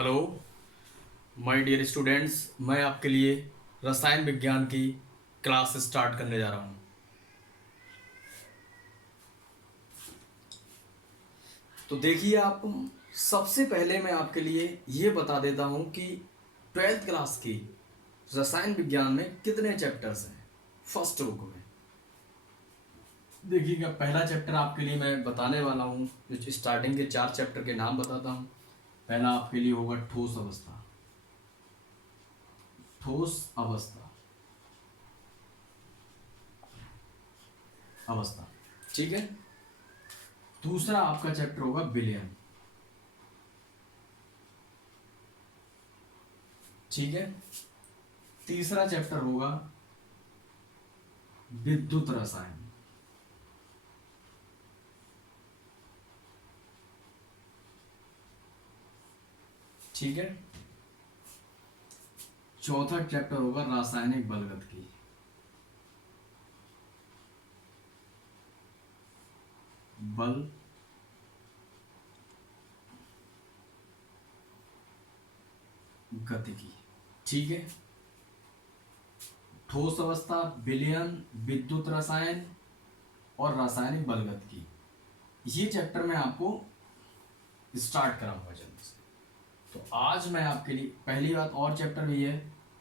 Hello my dear students. मैं आपके लिए रसायन विज्ञान की क्लास स्टार्ट करने जा रहा हूँ। तो देखिए आप, सबसे पहले मैं आपके लिए ये बता देता हूँ कि ट्वेल्थ क्लास की रसायन विज्ञान में कितने चैप्टर्स हैं। फर्स्ट बुक में देखिएगा, पहला चैप्टर आपके लिए मैं बताने वाला हूँ। जो स्टार्टिंग के 4 चैप्टर के नाम बताता हूँ। पहला आपके लिए होगा ठोस अवस्था। ठोस अवस्था अवस्था ठीक है। दूसरा आपका चैप्टर होगा विलयन। ठीक है। तीसरा चैप्टर होगा विद्युत रसायन। ठीक है। चौथा चैप्टर होगा रासायनिक बलगतिकी। बल गतिकी। ठीक है। ठोस अवस्था, विलयन, विद्युत रसायन और रासायनिक बलगतिकी, ये चैप्टर मैं आपको स्टार्ट कराऊंगा जल्दी से। तो आज मैं आपके लिए पहली बात, और चैप्टर भी है।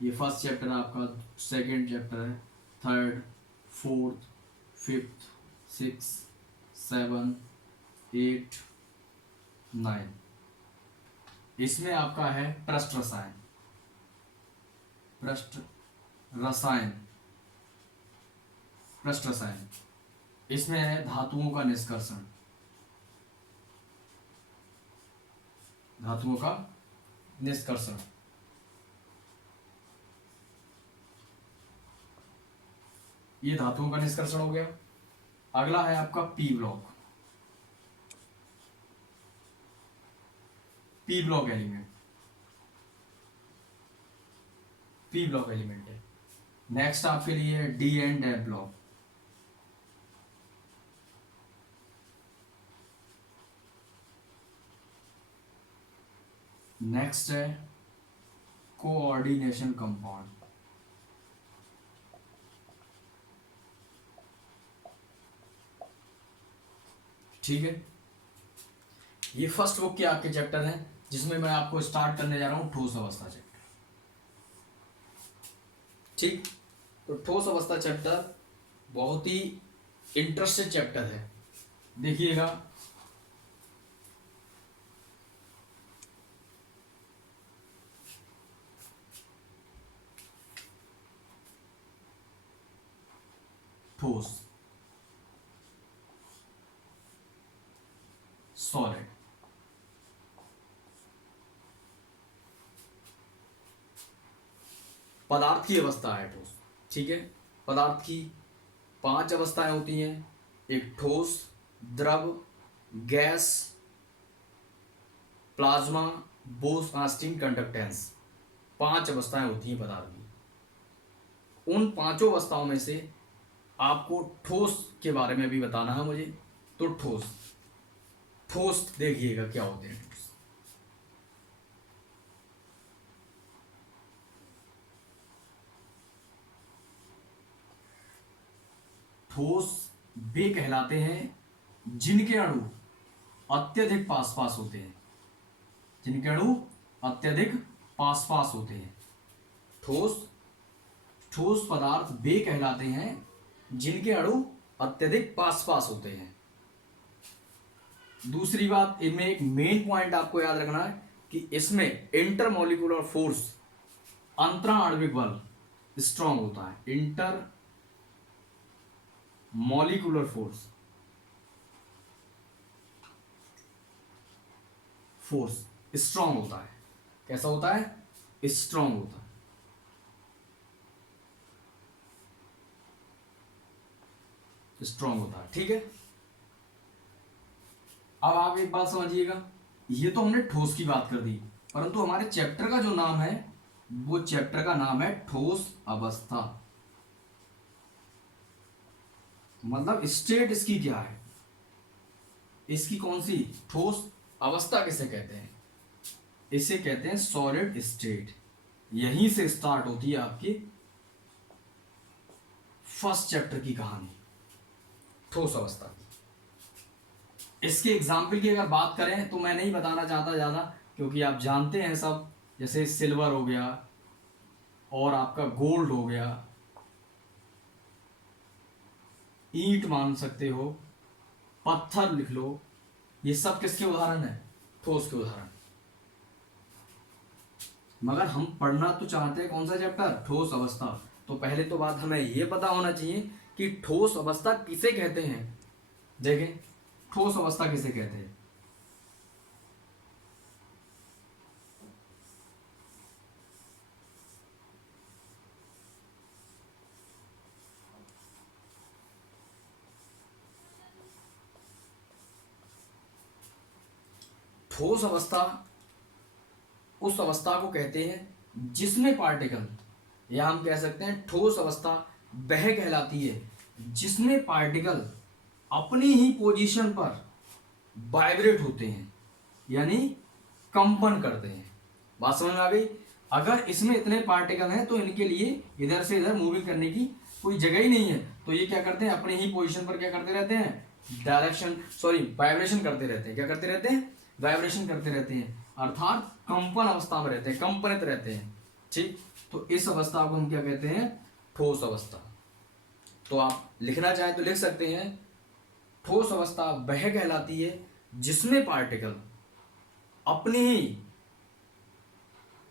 ये फर्स्ट चैप्टर आपका, सेकंड चैप्टर है, third, fourth, fifth, six, seven, eight, nine. इसमें आपका है पृष्ठ रसायन। पृष्ठ रसायन पृष्ठ रसायन इसमें है धातुओं का निष्कर्षण। धातुओं का निष्कर्षण। ये धातुओं का निष्कर्षण हो गया। अगला है आपका P block. P block element. P block element है। नेक्स्ट आपके लिए D and F block. Next है कोऑर्डिनेशन कंपाउंड। ठीक है। ये फर्स्ट बुक के आपके चैप्टर हैं, जिसमें मैं आपको स्टार्ट करने जा रहा हूं ठोस अवस्था चैप्टर। ठीक। तो ठोस अवस्था चैप्टर बहुत ही इंटरेस्टिंग चैप्टर है। देखिएगा, ठोस, सॉलिड, पदार्थ की अवस्था है ठोस। ठीक है। पदार्थ की 5 अवस्थाएं होती हैं। एक ठोस, द्रव, gas, plasma, Bose casting, conductance. 5 अवस्थाएं होती हैं पदार्थ की। उन 5 अवस्थाओं में से आपको ठोस के बारे में भी बताना है मुझे। तो ठोस, ठोस देखिएगा क्या होते हैं ठोस। ठोस वे कहलाते हैं जिनके अणु अत्यधिक पास पास होते हैं। जिनके अणु अत्यधिक पास पास होते हैं। ठोस ठोस पदार्थ वे कहलाते हैं जिनके अणु अत्यधिक पास पास होते हैं। दूसरी बात, इनमें एक मेन पॉइंट आपको याद रखना है कि इसमें इंटरमोलिकुलर फोर्स, अंतरा आणविक बल स्ट्रांग होता है। Inter molecular force force strong होता है। कैसा होता है? स्ट्रांग होता है। स्ट्रांग होता है। ठीक है। अब आप एक बात समझिएगा, ये तो हमने ठोस की बात कर दी, परंतु हमारे चैप्टर का जो नाम है, वो चैप्टर का नाम है ठोस अवस्था। मतलब स्टेट इसकी क्या है, इसकी कौन सी ठोस अवस्था किसे कहते हैं। इसे कहते हैं सॉलिड स्टेट। यहीं से स्टार्ट होती है आपकी फर्स्ट चैप्टर की कहानी, ठोस अवस्था की। इसके एग्जाम्पल की अगर बात करें तो मैं नहीं बताना चाहता ज़्यादा, क्योंकि आप जानते हैं सब, जैसे सिल्वर हो गया और आपका गोल्ड हो गया, ईंट मान सकते हो, पत्थर लिख लो, ये सब किसके उदाहरण है? ठोस के उदाहरण। मगर हम पढ़ना तो चाहते हैं कौन सा चैप्टर? ठोस अवस्था। तो पहले तो बात हमें ये पता होना चाहिए कि ठोस अवस्था किसे कहते हैं। देखें, ठोस अवस्था किसे कहते हैं? ठोस अवस्था उस अवस्था को कहते हैं जिसमें पार्टिकल, या हम कह सकते हैं ठोस अवस्था वह कहलाती है जिसमें पार्टिकल अपनी ही पोजीशन पर वाइब्रेट होते हैं, यानी कंपन करते हैं। बात समझ में आ गई? अगर इसमें इतने पार्टिकल हैं तो इनके लिए इधर से इधर मूविंग करने की कोई जगह ही नहीं है, तो ये क्या करते हैं? अपनी ही पोजीशन पर क्या करते रहते हैं? वाइब्रेशन करते रहते हैं। क्या करते रहते हैं? वाइब्रेशन करते रहते हैं, अर्थात कंपन अवस्था में रहते हैं, कंपनित रहते हैं। ठीक, तो इस अवस्था को हम क्या कहते हैं? ठोस अवस्था। तो आप लिखना चाहें तो लिख सकते हैं, ठोस अवस्था वह कहलाती है जिसमें पार्टिकल अपनी ही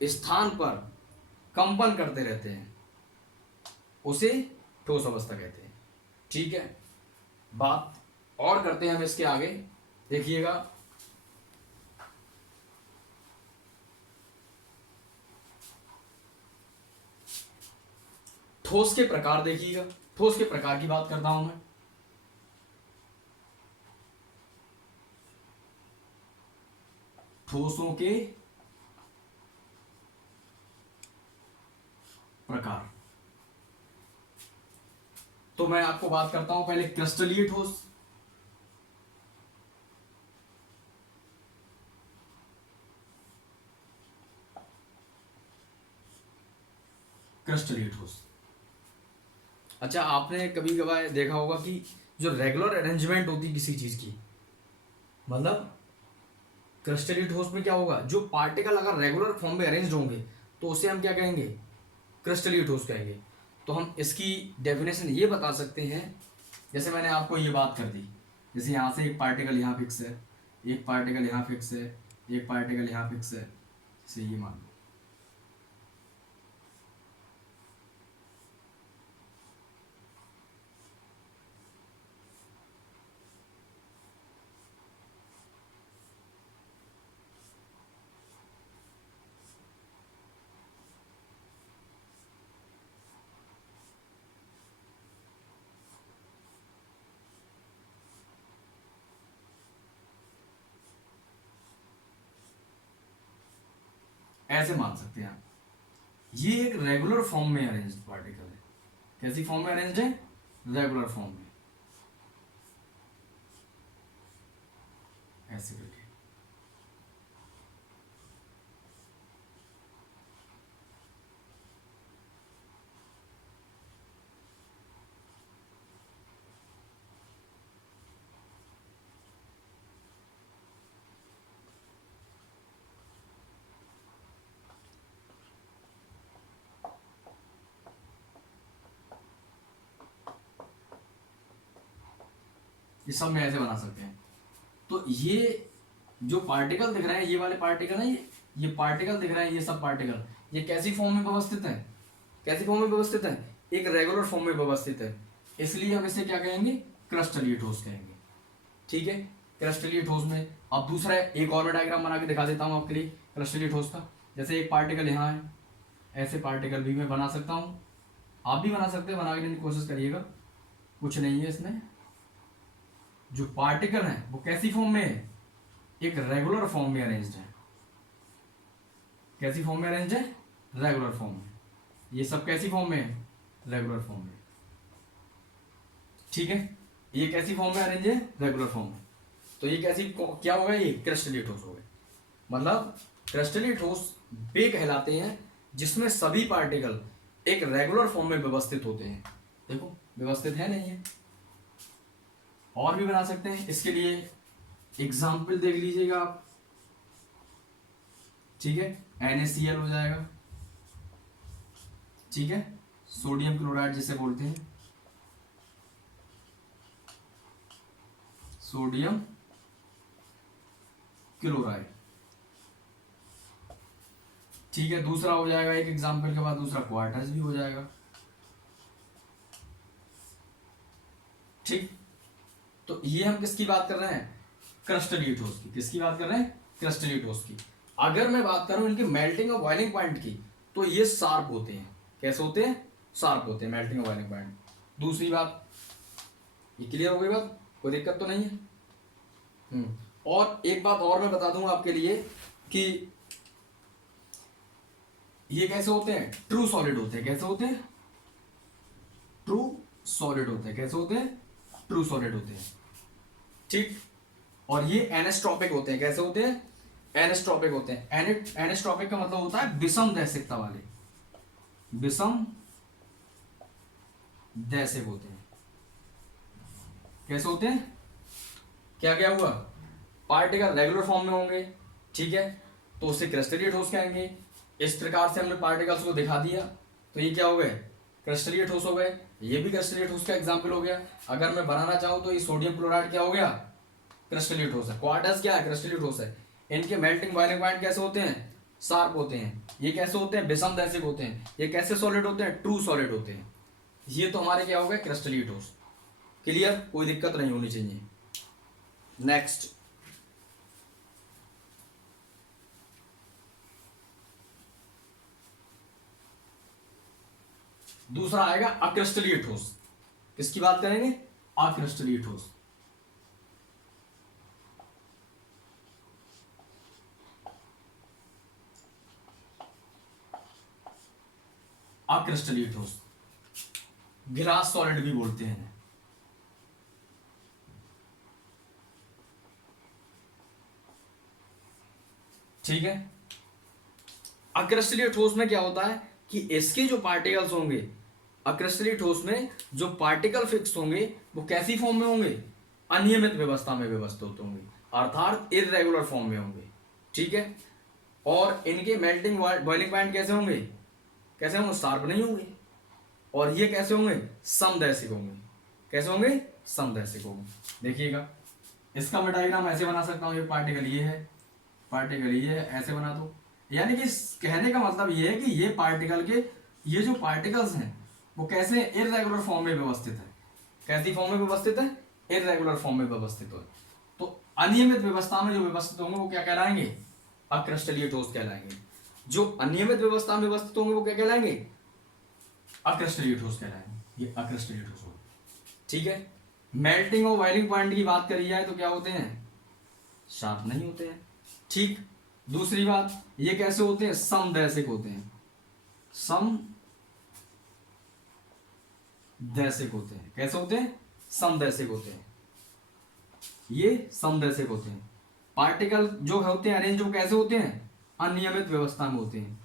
स्थान पर कंपन करते रहते हैं, उसे ठोस अवस्था कहते हैं। ठीक है, बात और करते हैं हम इसके आगे। देखिएगा, ठोस के प्रकार देखिएगा। ठोस के प्रकार की बात करता हूं मैं। ठोसों के प्रकार, तो मैं आपको बात करता हूं पहले क्रिस्टलीय ठोस। क्रिस्टलीय ठोस, अच्छा, आपने कभी कभार देखा होगा कि जो रेगुलर अरेंजमेंट होती किसी चीज की, मतलब क्रिस्टलीय ठोस में क्या होगा? जो पार्टिकल अगर रेगुलर फॉर्म में अरेंज होंगे तो उसे हम क्या कहेंगे? क्रिस्टलीय ठोस कहेंगे। तो हम इसकी डेफिनेशन ये बता सकते हैं, जैसे मैंने आपको ये बात कर दी, जैसे यहाँ से एक पार्टिकल यहाँ फिक्स है, एक पार्टिकल यहाँ फिक्स है, एक पार्टिकल यहाँ फिक्स है, जैसे ये मान लो। ऐसे मान सकते हैं आप, ये एक रेगुलर फॉर्म में अरेंज पार्टिकल है। कैसी फॉर्म में अरेंज है? रेगुलर फॉर्म में, ऐसे करके। ये सब में ऐसे बना सकते हैं। तो ये जो पार्टिकल दिख रहे हैं, ये वाले पार्टिकल है, ये पार्टिकल दिख रहे हैं, ये सब पार्टिकल, ये कैसी फॉर्म में व्यवस्थित है? कैसी फॉर्म में व्यवस्थित है? एक रेगुलर फॉर्म में व्यवस्थित है, इसलिए हम इसे क्या कहेंगे? क्रिस्टलीय ठोस कहेंगे। ठीक है, क्रिस्टलीय ठोस में अब दूसरा एक और मैं डायग्राम बना के दिखा देता हूँ आपके लिए क्रिस्टलीय ठोस का। जैसे एक पार्टिकल यहाँ है, ऐसे पार्टिकल भी मैं बना सकता हूँ, आप भी बना सकते हैं, बना के कोशिश करिएगा, कुछ नहीं है इसमें। जो पार्टिकल है वो कैसी फॉर्म में है? एक रेगुलर फॉर्म में अरेंज्ड है। कैसी फॉर्म में अरेंज है? रेगुलर फॉर्म में। ये सब कैसी फॉर्म में है? रेगुलर फॉर्म में। ठीक है, ये कैसी फॉर्म में अरेंज है? रेगुलर फॉर्म में। तो ये कैसी क्या होगा? ये क्रिस्टलीय ठोस हो गए। मतलब क्रिस्टलीय ठोस वे कहलाते हैं जिसमें सभी पार्टिकल एक रेगुलर फॉर्म में व्यवस्थित होते हैं। देखो व्यवस्थित है नहीं है, और भी बना सकते हैं। इसके लिए एग्जाम्पल देख लीजिएगा आप, ठीक है। NaCl हो जाएगा, ठीक है, सोडियम क्लोराइड जिसे बोलते हैं, सोडियम क्लोराइड, ठीक है। दूसरा हो जाएगा, एक एग्जाम्पल के बाद दूसरा क्वार्टर्स भी हो जाएगा, ठीक। तो ये हम किसकी बात कर रहे हैं? क्रिस्टलीय ठोस की। किसकी बात कर रहे हैं? क्रिस्टलीय ठोस की। अगर मैं बात करूं इनके मेल्टिंग और बॉइलिंग पॉइंट की, तो ये शार्प होते हैं। कैसे होते हैं? शार्प होते हैं, मेल्टिंग और बॉइलिंग पॉइंट। दूसरी बात, ये क्लियर हो गई बात, कोई दिक्कत तो नहीं है। और एक बात और मैं बता दूंगा आपके लिए कि ये कैसे होते हैं? ट्रू सॉलिड होते हैं। कैसे होते हैं? ट्रू सॉलिड होते हैं। कैसे होते हैं? ट्रू सॉलिड होते हैं, ठीक। और ये एनेस्ट्रॉपिक होते हैं। कैसे होते हैं? एनेस्ट्रॉपिक होते हैं। एनेस्ट्रॉपिक का मतलब होता है विषम दैशिकता वाले, विषम दैशिक होते हैं। कैसे होते हैं? क्या क्या हुआ? पार्टिकल रेगुलर फॉर्म में होंगे, ठीक है, तो उसे क्रिस्टलीय ठोस कहेंगे। इस प्रकार से हमने पार्टिकल्स को दिखा दिया, तो ये क्या हो गए? क्रिस्टलीय ठोस हो गए। ये भी क्रिस्टलीय ठोस का एग्जाम्पल हो गया। अगर मैं बनाना चाहूं तो ये सोडियम क्लोराइड क्या हो गया? क्रिस्टलीय ठोस है। क्वार्टर्स क्या है? क्रिस्टलीय ठोस है। इनके मेल्टिंग बॉइलिंग पॉइंट कैसे होते हैं? शार्प होते हैं। ये कैसे होते हैं? विषम दैशिक होते हैं। ये कैसे सॉलिड होते हैं? ट्रू सॉलिड होते हैं। ये तो हमारे क्या हो गए? क्रिस्टलीय ठोस। क्लियर? कोई दिक्कत नहीं होनी चाहिए। नेक्स्ट, दूसरा आएगा अक्रिस्टलीय ठोस। किसकी बात करेंगे? अक्रिस्टलीय ठोस। अक्रिस्टलीय ठोस, गिलास सॉलिड भी बोलते हैं, ठीक है। अक्रिस्टलीय ठोस में क्या होता है कि इसके जो पार्टिकल्स होंगे, अक्रिस्टलीय ठोस में जो पार्टिकल फिक्स होंगे वो कैसी फॉर्म में होंगे? अनियमित व्यवस्था में व्यवस्थित होंगे, अर्थात इररेगुलर फॉर्म में होंगे, ठीक है। और इनके मेल्टिंग बॉइलिंग पॉइंट कैसे होंगे? कैसे होंगे? शार्प नहीं होंगे। और ये कैसे होंगे? समदैशिक होंगे। कैसे होंगे? समदैशिक होंगे। देखिएगा, इसका मैं डायग्राम ऐसे बना सकता हूं। ये पार्टिकल ये है, पार्टिकल ये है, ऐसे बना दो। यानी कि कहने का मतलब ये है कि ये पार्टिकल के, ये जो पार्टिकल्स हैं वो कैसे इररेगुलर फॉर्म में व्यवस्थित है। कैसी फॉर्म में व्यवस्थित है? इररेगुलर फॉर्म में व्यवस्थित हो। तो अनियमित व्यवस्था में जो व्यवस्थित होंगे वो क्या कहलाएंगे? अक्रिस्टलीय ठोस कहलाएंगे। जो अनियमित व्यवस्था में व्यवस्थित होंगे वो क्या कहलाएंगे? अक्रिस्टलीय ठोस कहलाएंगे। ये अक्रिस्टलीय ठोस होगा, ठीक है। मेल्टिंग और बॉइलिंग पॉइंट की बात करी जाए तो क्या होते हैं? शार्प नहीं होते हैं, ठीक। दूसरी बात, ये कैसे होते हैं? समदैशिक होते हैं। समदैशिक होते हैं। कैसे होते हैं? समदैशिक होते हैं। ये समदैशिक होते हैं। पार्टिकल जो होते हैं अरेंज, वो कैसे होते हैं? अनियमित व्यवस्था में होते हैं।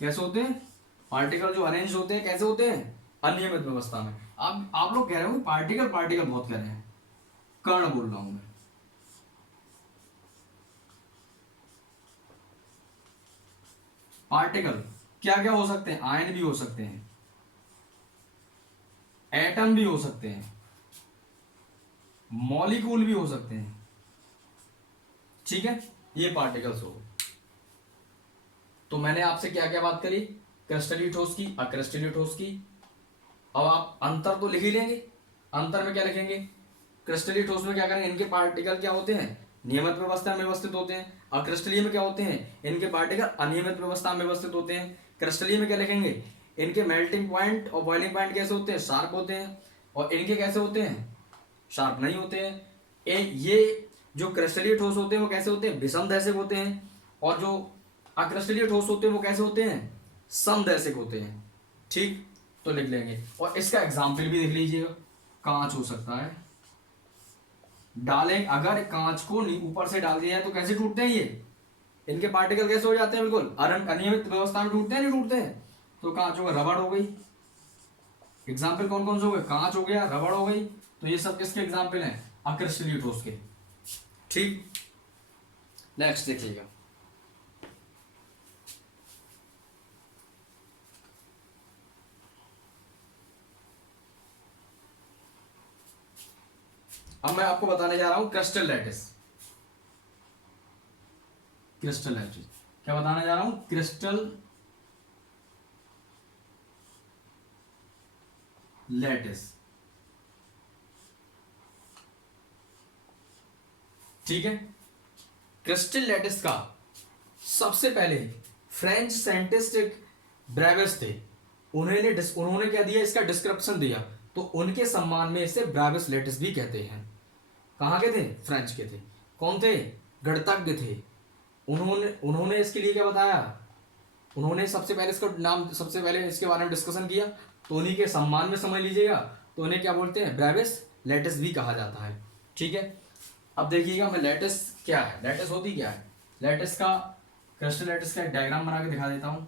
कैसे होते हैं? पार्टिकल जो अरेंज होते हैं कैसे होते हैं? अनियमित व्यवस्था में। आप लोग कह रहे हो पार्टिकल पार्टिकल बहुत कह रहे हैं, कर्ण बोल रहा हूं मैं। पार्टिकल क्या क्या हो सकते हैं? आयन भी हो सकते हैं, एटम भी हो सकते हैं, मॉलिक्यूल भी हो सकते हैं, ठीक है। ये पार्टिकल्स हो। तो मैंने आपसे क्या क्या बात करी? क्रिस्टलीय ठोस की, अक्रिस्टलीय ठोस की। अब आप अंतर तो लिख ही लेंगे। अंतर में क्या लिखेंगे? क्रिस्टलीय ठोस में क्या करेंगे? इनके पार्टिकल क्या होते हैं? नियमित व्यवस्था में व्यवस्थित होते हैं। अक्रिस्टलीय में क्या होते हैं? इनके पार्टिकल अनियमित व्यवस्था में व्यवस्थित होते हैं। क्रिस्टलीय में क्या लिखेंगे? इनके मेल्टिंग पॉइंट और बॉइलिंग पॉइंट कैसे होते हैं? शार्प होते हैं। और इनके कैसे होते हैं? शार्प नहीं होते हैं। ये जो क्रिस्टलीय ठोस होते हैं वो कैसे होते हैं? विषम दैशिक होते हैं। और जो अक्रिस्टलीय ठोस होते हैं वो कैसे होते हैं? समदैशिक होते हैं, ठीक। तो लिख लेंगे। और इसका एग्जाम्पल भी देख लीजिएगा। कांच हो सकता है, डालें, अगर कांच को ऊपर से डाल दिया है तो कैसे टूटते हैं ये, इनके पार्टिकल कैसे हो जाते हैं, बिल्कुल अनियमित व्यवस्था में टूटते हैं, नहीं टूटते हैं। तो कांच होगा, रबड़ हो गई। एग्जाम्पल कौन कौन से हो गए, कांच हो गया, रबड़ हो गई। तो ये सब किसके एग्जाम्पल हैं, अक्रिस्टलीय ठोस के। ठीक, नेक्स्ट देखिएगा। अब मैं आपको बताने जा रहा हूं क्रिस्टल लैटिस। क्रिस्टल लैटिस क्या बताने जा रहा हूं, क्रिस्टल लैटिस। ठीक है, क्रिस्टल लैटिस का सबसे पहले फ्रेंच साइंटिस्ट ब्रेविस थे, उन्होंने क्या दिया, इसका डिस्क्रिप्शन दिया। तो उनके सम्मान में इसे ब्रेविस लैटिस भी कहते हैं। कहाँ के थे, फ्रेंच के थे। कौन थे, गणितज्ञ थे। उन्होंने उन्होंने इसके लिए क्या बताया, उन्होंने सबसे पहले इसका नाम, सबसे पहले इसके बारे में डिस्कशन किया। तो उन्हीं के सम्मान में समझ लीजिएगा, तो उन्हें क्या बोलते हैं, ब्रेविस लैटिस भी कहा जाता है। ठीक है, अब देखिएगा मैं लैटिस क्या है, लैटिस होती क्या है। लैटिस का, क्रिस्टल लैटिस का एक डायग्राम बना के दिखा देता हूं।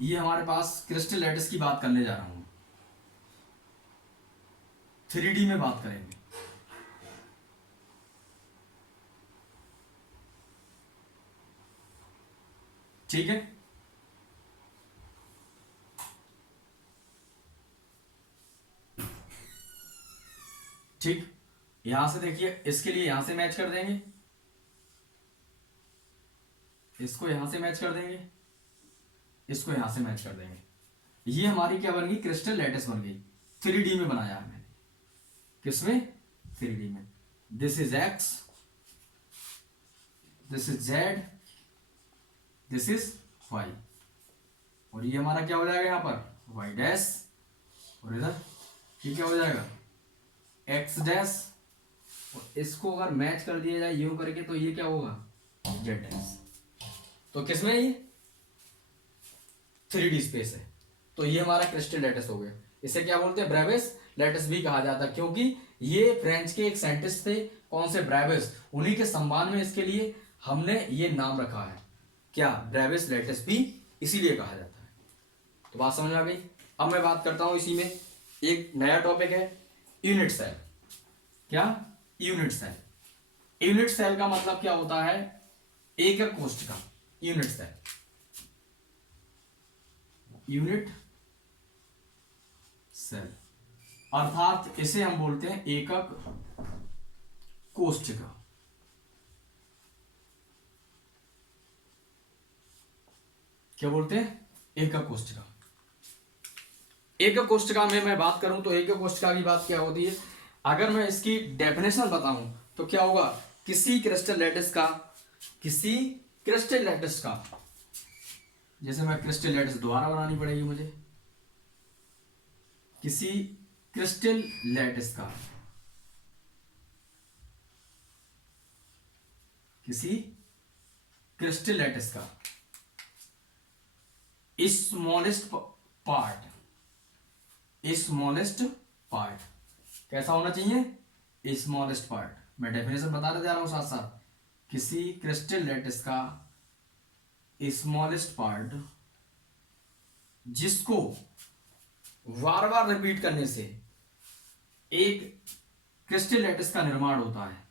ये हमारे पास क्रिस्टल लैटिस की बात करने जा रहा हूं, 3D में बात करेंगे। ठीक है, ठीक, यहां से देखिए, इसके लिए यहां से मैच कर देंगे, इसको यहां से मैच कर देंगे, इसको यहां से मैच कर देंगे। ये हमारी क्या बन गई, क्रिस्टल लैटिस बन गई। 3D में बनाया है मैंने, किसमें, 3D में। This is x, this is z, this is y, और ये हमारा क्या हो जाएगा यहाँ पर, वाई डैश, और इधर ये क्या हो जाएगा, एक्स डैश। और इसको अगर मैच कर दिया जाए यूं करके, तो ये क्या होगा, जेड डैश। तो किसमें ये 3D स्पेस है। तो ये हमारा क्रिस्टल लैटिस हो गया। इसे क्या बोलते हैं, ब्रेविस लैटिस भी कहा जाता है, क्योंकि ये फ्रेंच के एक साइंटिस्ट थे, कौन से, ब्रेविस। उन्हीं के सम्मान में इसके लिए हमने ये नाम रखा है, क्या, ब्रेविस लैटिस भी इसीलिए कहा जाता है। तो बात समझ आ गई। अब मैं बात करता हूं इसी में, एक नया टॉपिक है, यूनिट सेल। क्या, यूनिट सेल। यूनिट सेल का मतलब क्या होता है, एकक कोशिका, यूनिट सेल, यूनिट सेल, अर्थात इसे हम बोलते हैं एकक कोशिका। क्या बोलते हैं, एकक कोशिका। एकक कोशिका में मैं बात करूं तो एकक कोशिका की बात क्या होती है, अगर मैं इसकी डेफिनेशन बताऊं तो क्या होगा, किसी क्रिस्टल लैटिस का, किसी क्रिस्टल लैटिस का, जैसे मैं क्रिस्टल लैटिस दोबारा बनानी पड़ेगी मुझे, किसी क्रिस्टल लैटिस का, किसी क्रिस्टल लैटिस का स्मॉलेस्ट पार्ट, स्मॉलेस्ट पार्ट कैसा होना चाहिए, स्मॉलेस्ट पार्ट। मैं डेफिनेशन बताने जा रहा हूं साथ साथ, किसी क्रिस्टल लैटिस का स्मॉलेस्ट पार्ट, जिसको बार बार रिपीट करने से एक क्रिस्टल लैटिस का निर्माण होता है।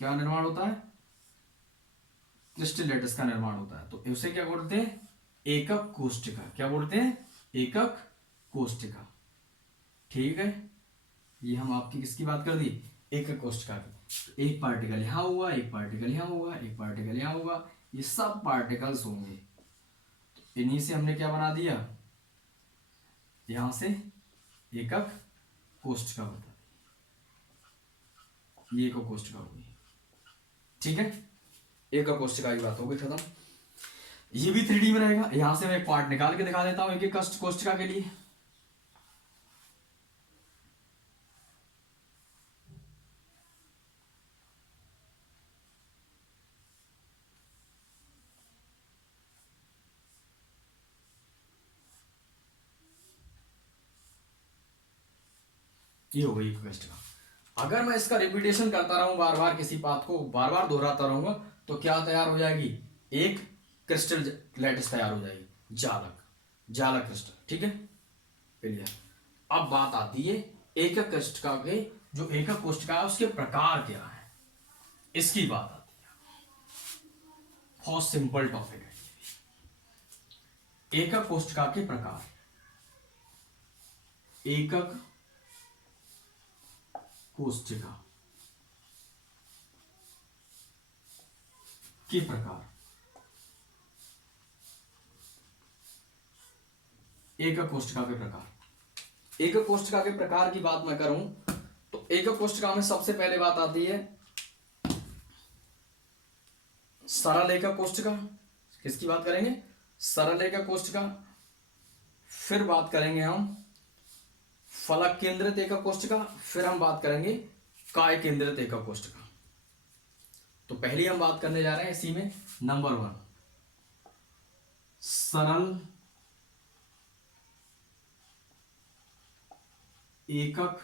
क्या निर्माण होता है, क्रिस्टल लैटिस का निर्माण होता है। तो उसे क्या बोलते हैं, एकक कोशिका। क्या बोलते हैं, एकक कोशिका। ठीक है, ये हम आपकी किसकी बात कर दी, एकक कोशिका की। एक पार्टिकल यहां हुआ, एक पार्टिकल यहां हुआ, एक पार्टिकल यहां हुआ, ये सब पार्टिकल्स होंगे। तो इन्हीं से हमने क्या बना दिया, यहां से एकक कोशिका बता, ये एकक कोशिका होगी। ठीक है, एकक कोशिका की बात हो गई खत्म। ये भी 3D में रहेगा। यहां से मैं एक पार्ट निकाल के दिखा देता हूं एक एक कोशिका के लिए। ये हो गई कोष्टिका। अगर मैं इसका रिपीटेशन करता रहूं बार बार, किसी बात को बार बार दोहराता रहूंगा, तो क्या तैयार हो जाएगी, एक क्रिस्टल लैटिस तैयार हो जाएगी, जालक, जालक क्रिस्टल। ठीक है, क्लियर। अब बात आती है एकक कोष्टिका के, जो एकक कोष्टिका है उसके प्रकार क्या है, इसकी बात आती है। बहुत सिंपल टॉपिक है एकक कोष्टिका के प्रकार। एकक कोष्टिका के प्रकार, एकक कोष्टिका के प्रकार। एकक कोष्टिका के प्रकार की बात मैं करूं तो एकक कोष्टिका में सबसे पहले बात आती है सरल एकक कोष्टिका। किसकी बात करेंगे, सरल एकक कोष्टिका। फिर बात करेंगे हम फलक केंद्रित एकक कोष्टिका। फिर हम बात करेंगे काय केंद्रित एकक कोष्टिका। तो पहली हम बात करने जा रहे हैं इसी में, नंबर 1 सरल एकक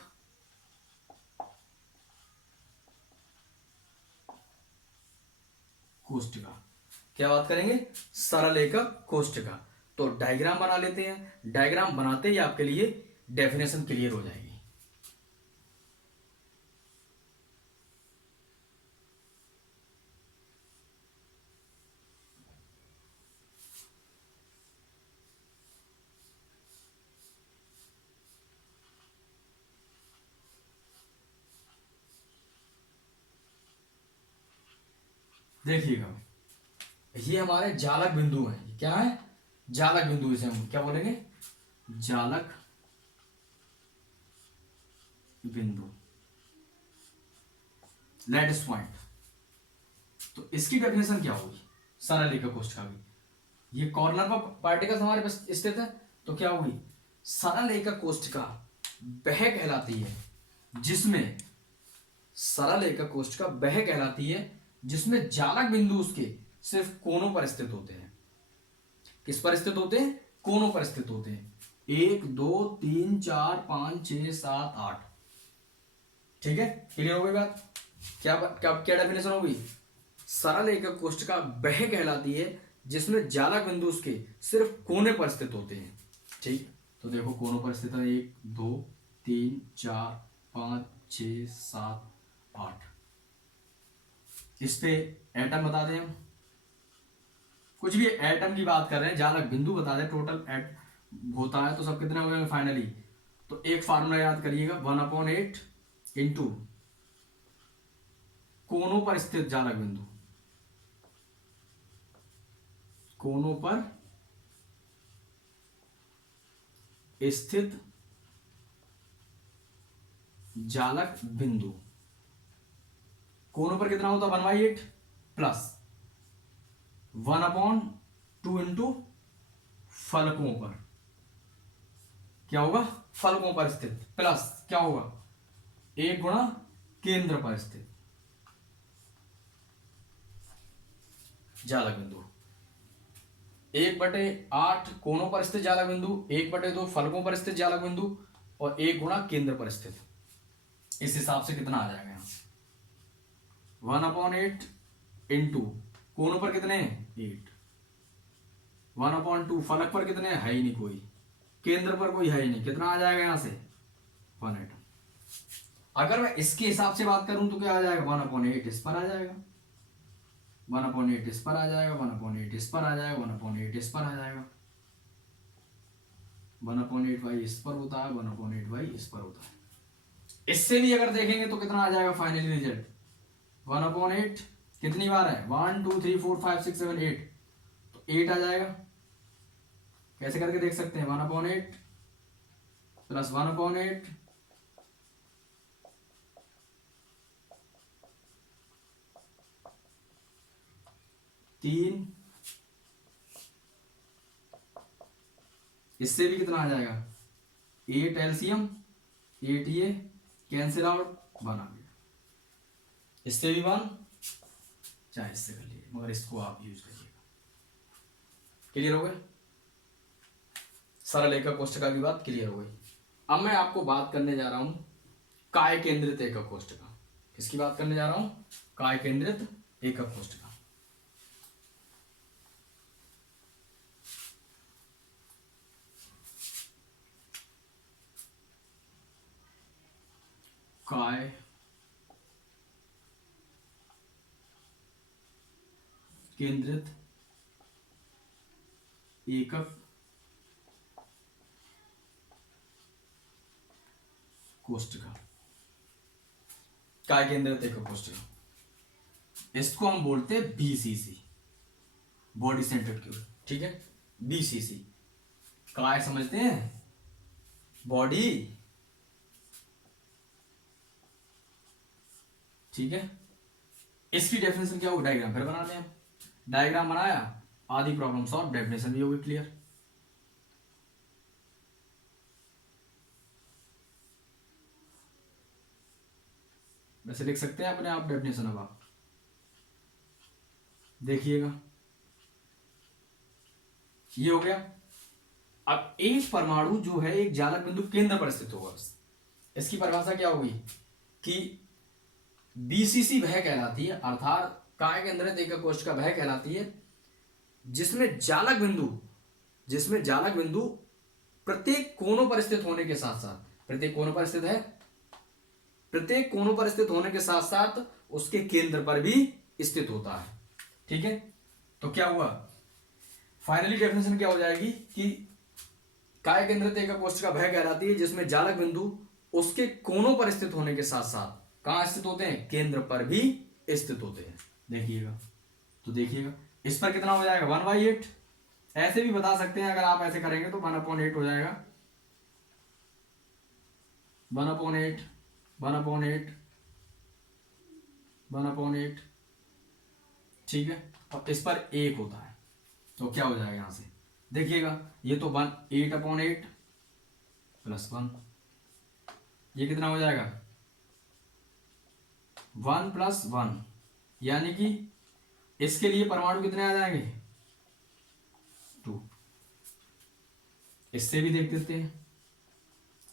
कोष्टिका। क्या बात करेंगे, सरल एकक कोष्टिका। तो डायग्राम बना लेते हैं, डायग्राम बनाते ही आपके लिए डेफिनेशन क्लियर हो जाएगी। देखिएगा, ये हमारे जालक बिंदु हैं। क्या है, जालक बिंदु। इसे हम क्या बोलेंगे, जालक बिंदु, लैटिस पॉइंट। तो इसकी डेफिनेशन क्या होगी, सरल एकक कोष्टिका की। ये कॉर्नर पर पार्टिकल्स हमारे पास स्थित है, तो क्या होगी, सरल एकक कोष्टिका वह कहलाती है जिसमें, सरल एकक कोष्टिका वह कहलाती है जिसमें जालक बिंदु उसके सिर्फ कोनों पर स्थित होते हैं। किस पर स्थित होते हैं, कोनों पर स्थित होते हैं। 1 2 3 4 5 6 7 8। ठीक है, क्लियर हो गई बात। क्या क्या क्या डेफिनेशन होगी, सरल एकक कोष्टिका वह कहलाती है जिसमें जालक बिंदु उसके सिर्फ कोने पर स्थित होते हैं। ठीक, तो देखो कोनों पर स्थित है 1 2 3 4 5 6 7 8। इस पे एटम बता दें हम, कुछ भी एटम की बात कर रहे हैं, जालक बिंदु बता दें, टोटल एट होता है तो सब कितने हो गए फाइनली। तो एक फार्मूला याद करिएगा, 1/8 इंटू कोनों पर स्थित जालक बिंदु, कोनों पर स्थित जालक बिंदु। कोनों पर कितना होता है 1/8 प्लस 1/2 इंटू फलकों पर, क्या होगा, फलकों पर स्थित, प्लस क्या होगा 1 गुणा केंद्र पर स्थित जालक बिंदु। 1/8 कोनों पर स्थित जालक बिंदु, 1/2 फलकों पर स्थित जालक बिंदु, और 1 गुणा केंद्र पर स्थित। इस हिसाब से कितना आ जाएगा यहां, 1/8 इंटू कोनों पर कितने 8, 1/2 फलक पर कितने है ही नहीं कोई, केंद्र पर कोई है ही नहीं, कितना आ जाएगा यहां से 1 एटम। अगर मैं इसके हिसाब से बात करूं तो क्या आ जाएगा, 1/8 इस पर आ जाएगा, 1/8 इस पर आ जाएगा, 1/8 इस पर आ जाएगा, 1/8 इस पर आ जाएगा, 1/8 भाई इस पर होता है, 1/8 भाई इस पर होता है। इससे भी अगर देखेंगे तो कितना आ जाएगा फाइनली रिजल्ट, 1/8 कितनी बार है, 1 2 3 4 5 6 7 8, तो 8 आ जाएगा। कैसे करके देख सकते हैं, 1/8 प्लस 1/8 3, इससे भी कितना आ जाएगा 8 एलसीएम 8, ये कैंसिल आउट 1 आ गया। इससे भी 1, चाहे इससे कर लीजिए, मगर इसको आप यूज करिएगा। क्लियर हो गया, सरल एकक कोष्टिका की बात क्लियर हो गई। अब मैं आपको बात करने जा रहा हूं काय केंद्रित एकक कोष्ठक। किसकी बात करने जा रहा हूं? काय केंद्रित एकक कोष्ठक। काय केंद्रित एकक कोष्ठक। काय केंद्रित एकक कोष्ठक, इसको हम बोलते हैं बीसीसी, बॉडी सेंटर्ड क्यूब। ठीक है, बीसीसी काय समझते हैं, बॉडी। ठीक है, इसकी डेफिनेशन क्या होगी, डायग्राम फिर बनाते हैं हम। डायग्राम बनाया, आधी प्रॉब्लम सॉल्व, डेफिनेशन भी होगी क्लियर। वैसे लिख सकते हैं अपने आप डेफिनेशन, अब आप देखिएगा, ये हो गया। अब एक परमाणु जो है एक जालक बिंदु केंद्र पर स्थित होगा, इसकी परिभाषा क्या होगी कि बीसीसी वह कहलाती है, अर्थात काय केंद्रित एकक कोष्ठक वह कहलाती है जिसमें जालक बिंदु प्रत्येक कोनों पर स्थित होने के साथ साथ, प्रत्येक कोनों पर स्थित है, प्रत्येक कोनों पर स्थित होने के साथ साथ उसके केंद्र पर भी स्थित होता है। ठीक है, तो क्या हुआ, फाइनली डेफिनेशन क्या हो जाएगी कि काय केंद्रित एकक कोष्ठक वह कहलाती है जिसमें जालक बिंदु उसके कोनों पर स्थित होने के साथ साथ कहां स्थित होते हैं, केंद्र पर भी स्थित होते हैं। देखिएगा, तो देखिएगा इस पर कितना हो जाएगा, 1/8। ऐसे भी बता सकते हैं, अगर आप ऐसे करेंगे तो 1/8 हो जाएगा, 1/8, 1/8, 1/8। ठीक है, और इस पर 1 होता है, तो क्या हो जाएगा यहां से, देखिएगा ये तो 8/8 प्लस 1, ये कितना हो जाएगा 1 + 1, यानी कि इसके लिए परमाणु कितने आ जाएंगे 2। इससे भी देख देते हैं,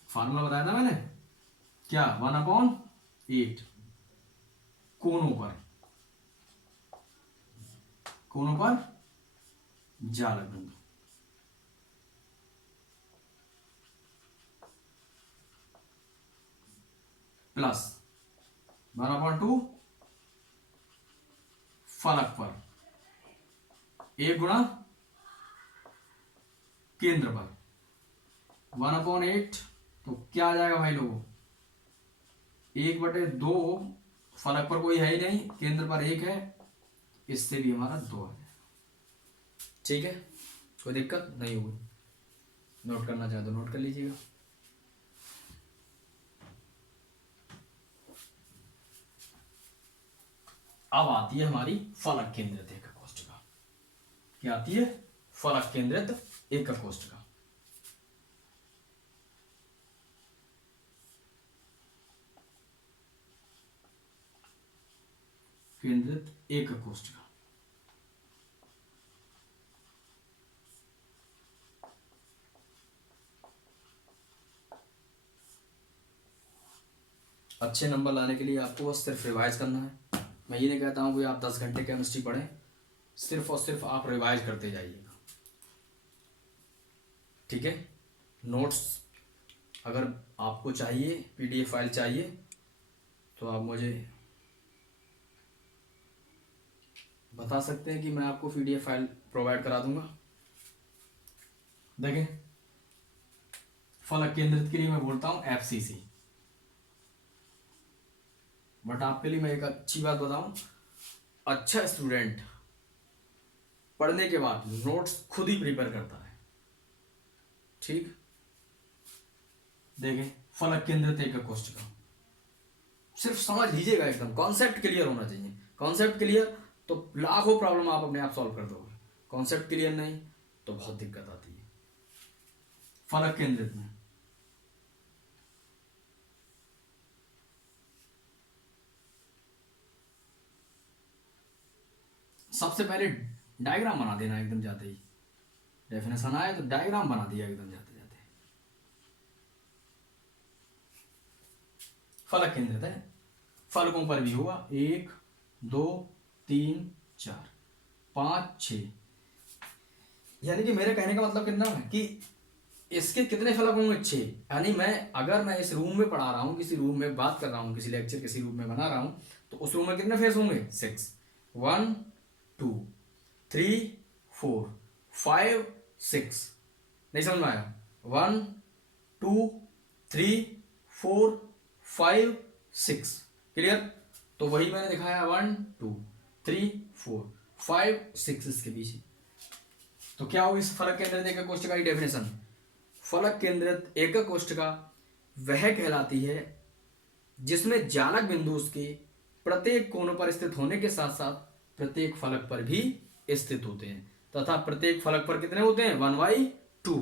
फार्मूला बताया था मैंने क्या, 1/8 कोनों पर जालक बिंदु प्लस 1/2 फलक पर, 1 गुणा केंद्र पर, 1/8। तो क्या आ जाएगा भाई लोगों, 1/2, फलक पर कोई है ही नहीं, केंद्र पर 1 है, इससे भी हमारा 2 आ जाएगा। ठीक है, कोई दिक्कत नहीं होगी, नोट करना चाहे तो नोट कर लीजिएगा। अब आती है हमारी फलक केंद्रित एकक कोष्ठक। क्या आती है, फलक केंद्रित एकक कोष्ठक। केंद्रित एकक कोष्ठक, अच्छे नंबर लाने के लिए आपको बस सिर्फ रिवाइज करना है। मैं ये नहीं कहता हूं कि आप 10 घंटे केमिस्ट्री पढ़ें, सिर्फ और सिर्फ आप रिवाइज करते जाइएगा। ठीक है, नोट्स अगर आपको चाहिए, पीडीएफ फाइल चाहिए, तो आप मुझे बता सकते हैं कि मैं आपको पीडीएफ फाइल प्रोवाइड करा दूंगा। देखें, फलक केंद्रित के लिए मैं बोलता हूं एफसीसी, बट आपके लिए मैं एक अच्छी बात बताऊं, अच्छा स्टूडेंट पढ़ने के बाद नोट्स खुद ही प्रिपेयर करता है। ठीक, देखें फलक केंद्रित एकक कोष्ठक, सिर्फ समझ लीजिएगा, एकदम कॉन्सेप्ट क्लियर होना चाहिए। कॉन्सेप्ट क्लियर तो लाखों प्रॉब्लम आप अपने आप सॉल्व कर दोगे, कॉन्सेप्ट क्लियर नहीं तो बहुत दिक्कत आती है फलक केंद्रित में। सबसे पहले डायग्राम बना देना एकदम जाते ही, डेफिनेशन आए तो डायग्राम बना दिया एकदम जाते जाते। फलक केंद्रित है, फलकों पर भी होगा 1 2 3 4 5 6, यानी कि मेरे कहने का मतलब कितना है कि इसके कितने फलक होंगे 6। यानी अगर मैं इस रूम में पढ़ा रहा हूँ, किसी रूम में बात कर रहा हूँ, किसी लेक्चर किसी रूम में बना रहा हूँ, तो उस रूम में कितने फेस होंगे 6, 1 2 3 4 5 6। नहीं समझ में आया? 1 2 3 4 5 6, क्लियर? तो वही मैंने दिखाया 1 2 3 4 5 6 इसके पीछे। तो क्या हो इस फलक केंद्रित एकक कोष्ठक की डेफिनेशन? फलक केंद्रित एकक कोष्ठका वह कहलाती है जिसमें जालक बिंदु उसके प्रत्येक कोनों पर स्थित होने के साथ साथ प्रत्येक फलक पर भी स्थित होते हैं, तथा प्रत्येक फलक पर कितने होते हैं 1/2,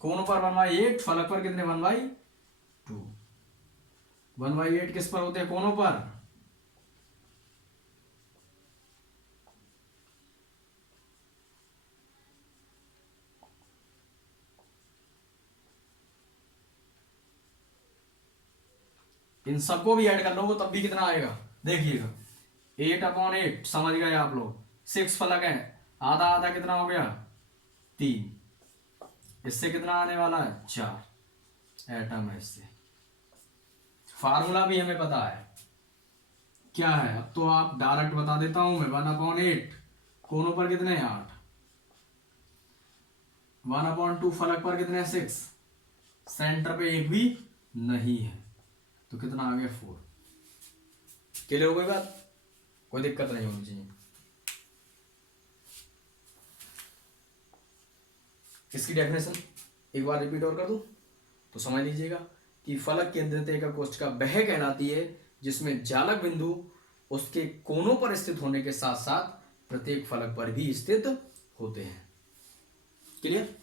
कोनों पर 1/8, फलक पर कितने 1/2। 1/8 किस पर होते हैं? कोनों पर। इन सबको भी ऐड कर लो तब भी कितना आएगा देखिएगा, 8/8 समझ गए आप लोग। 6 फलक है, आधा आधा कितना हो गया 3, इससे कितना आने वाला है 4 एटम है। इससे फार्मूला भी हमें पता है क्या है, अब तो आप डायरेक्ट बता देता हूं मैं। 1/8 कोनों पर कितने 8, 1/2 फलक पर कितने 6, सेंटर पे एक भी नहीं है, तो कितना आ गया 4। क्लियर हो गई बात? कोई दिक्कत नहीं होनी चाहिए। इसकी डेफिनेशन एक बार रिपीट और कर दूं तो समझ लीजिएगा कि फलक केंद्रित एकक कोष्ठका वह कहलाती है जिसमें जालक बिंदु उसके कोनों पर स्थित होने के साथ साथ प्रत्येक फलक पर भी स्थित होते हैं। क्लियर?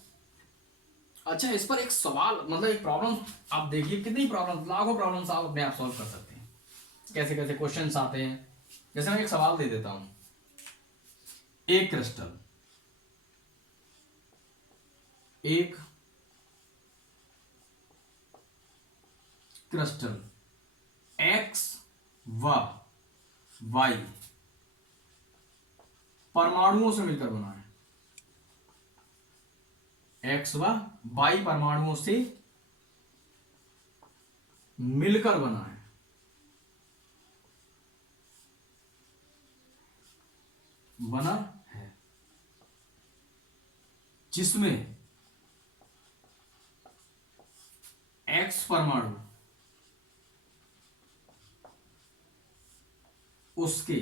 अच्छा, इस पर एक सवाल मतलब एक प्रॉब्लम, आप देखिए कितनी प्रॉब्लम, लाखों प्रॉब्लम्स आप अपने आप सॉल्व कर सकते हैं, कैसे कैसे क्वेश्चंस आते हैं। जैसे मैं एक सवाल दे देता हूं, एक क्रिस्टल एक्स व वाई परमाणुओं से मिलकर बना है, एक्स व वाई परमाणुओं से मिलकर बना है, जिसमें एक्स परमाणु उसके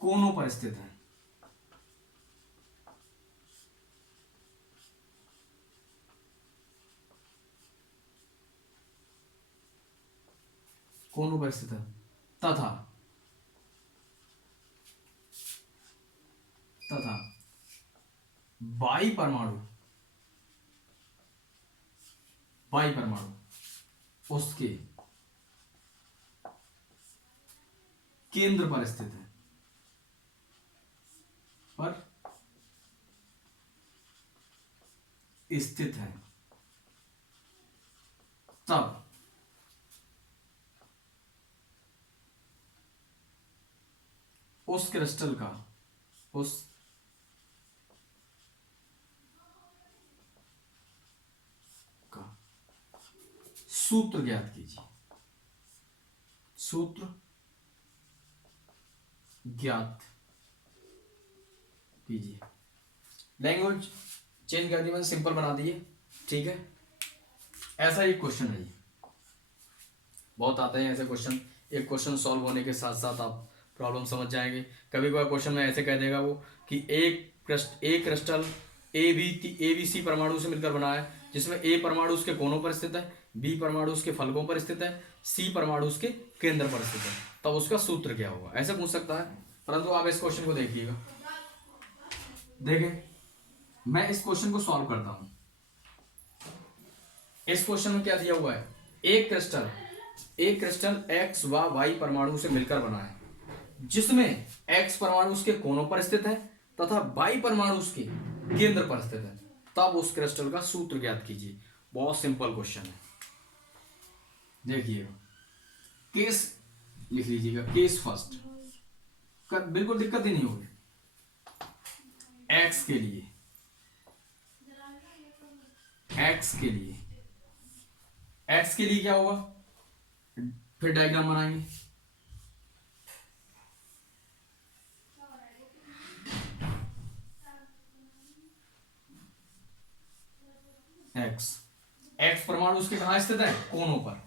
कोनों पर स्थित है। कोनों पर स्थित है तथा बाई परमाणु उसके केंद्र पर स्थित है, तब उस क्रिस्टल का सूत्र ज्ञात कीजिए। सूत्र ज्ञात कीजिए। लैंग्वेज चेंज कर दी मैंने, सिंपल बना दिए, ठीक है। ऐसा एक क्वेश्चन है, बहुत आते हैं ऐसे क्वेश्चन। एक क्वेश्चन सॉल्व होने के साथ साथ आप प्रॉब्लम समझ जाएंगे। कभी कभी क्वेश्चन में ऐसे कह देगा वो कि एक क्रिस्टल ए बी सी परमाणु से मिलकर बना है, जिसमें ए परमाणु उसके कोनों पर स्थित है, बी परमाणु उसके फलकों पर स्थित है, सी परमाणु उसके केंद्र पर स्थित है, तब उसका सूत्र क्या होगा, ऐसे पूछ सकता है। परंतु आप इस क्वेश्चन को देखिएगा, देखें मैं इस क्वेश्चन को सॉल्व करता हूं। इस क्वेश्चन में क्या दिया हुआ है, एक क्रिस्टल एक्स व वाई परमाणु से मिलकर बना है, जिसमें एक्स परमाणु उसके कोनों पर स्थित है तथा वाई परमाणु उसके केंद्र पर स्थित है, तब उस क्रिस्टल का सूत्र ज्ञात कीजिए। बहुत सिंपल क्वेश्चन है, देखिएगा, केस लिख लीजिएगा, केस फर्स्ट, बिल्कुल दिक्कत ही नहीं होगी। एक्स के लिए, एक्स के लिए, एक्स के लिए क्या होगा, फिर डायग्राम बनाएंगे। एक्स, एक्स परमाणु उसके कहां स्थित है, कोनों पर,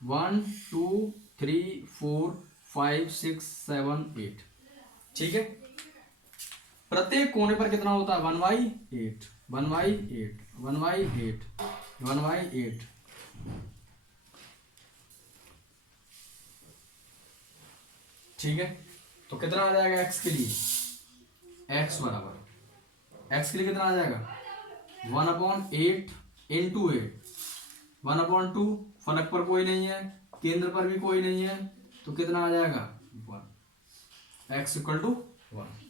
1 2 3 4 5 6 7 8, ठीक है। प्रत्येक कोने पर कितना होता है, 1/8, 1/8, 1/8, 1/8। ठीक है, तो कितना आ जाएगा एक्स के लिए, एक्स बराबर, एक्स के लिए कितना आ जाएगा, 1/8 इंटू 8, 1/2, फलक पर कोई नहीं है, केंद्र पर भी कोई नहीं है, तो कितना आ जाएगा 1, x equal to 1।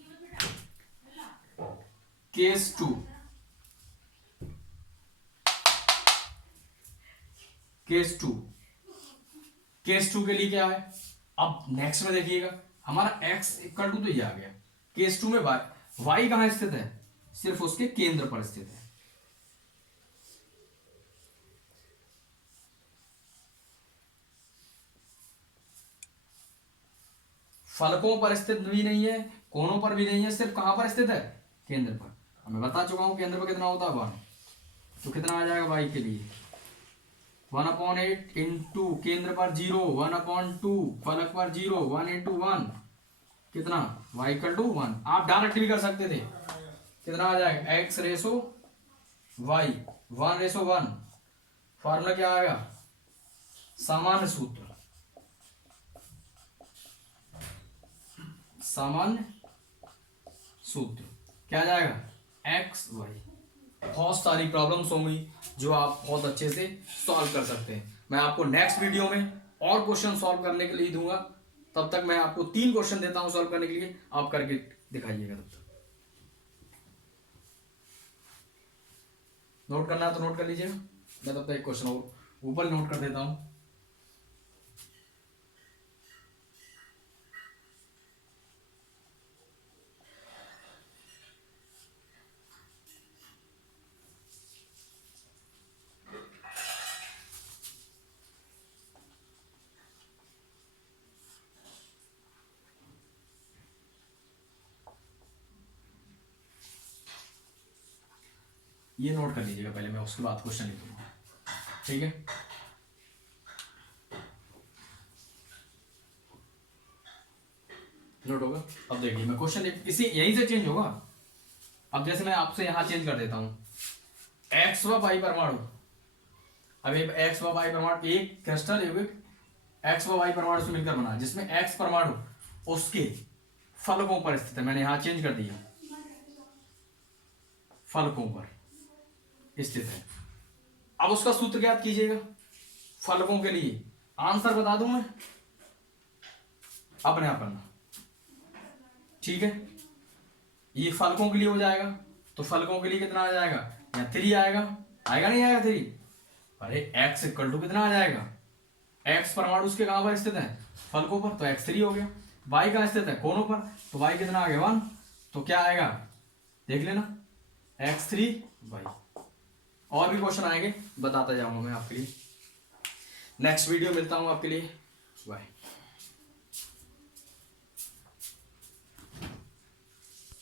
Case 2, case 2, case 2 के लिए क्या है, अब नेक्स्ट में देखिएगा, हमारा x इक्वल टू तो ये आ गया, केस 2 में y कहां स्थित है, सिर्फ उसके केंद्र पर स्थित है। फलकों पर स्थित भी नहीं है, कोनों पर भी नहीं है, सिर्फ कहां पर स्थित है, केंद्र पर। मैं बता चुका हूं केंद्र पर कितना होता है 1, तो कितना आ जाएगा y के लिए, 1/8 इंटू केंद्र पर 0, 1/2 फलक पर 0, 1 इंटू 1 कितना, y इक्वल टू 1। आप डायरेक्ट भी कर सकते थे, कितना आ जाएगा, x रेसो y, 1:1। फॉर्मूला क्या आएगा, सामान्य सूत्र, सामान्य सूत्र क्या आ जाएगा, x y। बहुत सारी प्रॉब्लम्स होंगी जो आप बहुत अच्छे से सॉल्व कर सकते हैं। मैं आपको नेक्स्ट वीडियो में और क्वेश्चन सॉल्व करने के लिए दूंगा, तब तक मैं आपको 3 क्वेश्चन देता हूं सॉल्व करने के लिए, आप करके दिखाइएगा। तब तक नोट करना है तो नोट कर लीजिएगा, मैं तब तक एक क्वेश्चन और ऊपर नोट कर देता हूं। ये नोट कर लीजिएगा पहले, मैं उसके बाद क्वेश्चन लिखूंगा, ठीक है। नोट होगा। अब देखिए मैं क्वेश्चन इसी यहीं से चेंज होगा। अब जैसे मैं आपसे यहां चेंज कर देता हूं, एक्स व वाई परमाणु, अब एक्स व वाई परमाणु एक क्रिस्टल यौगिक एक्स व वाई परमाणु से मिलकर बना, जिसमें एक्स परमाणु उसके फलकों पर स्थित है। मैंने यहां चेंज कर दिया, फलकों पर स्थित है। अब उसका सूत्र ज्ञात कीजिएगा फलकों के लिए, आंसर बता दूं मैं, अपने आप करना, ठीक है। ये फलकों के लिए हो जाएगा, तो फलकों के लिए कितना आ जाएगा, यहाँ 3 आएगा, आएगा नहीं आएगा 3, अरे x इक्वल टू कितना आ जाएगा, x परमाणु उसके कहां पर स्थित है, फलकों पर, तो x3 हो गया। y कहां स्थित है, कोनों पर, तो y कितना आ गया 1, तो क्या आएगा देख लेना, x3y। और भी क्वेश्चन आएंगे, बताता जाऊंगा मैं आपके लिए। नेक्स्ट वीडियो मिलता हूं आपके लिए, बाय।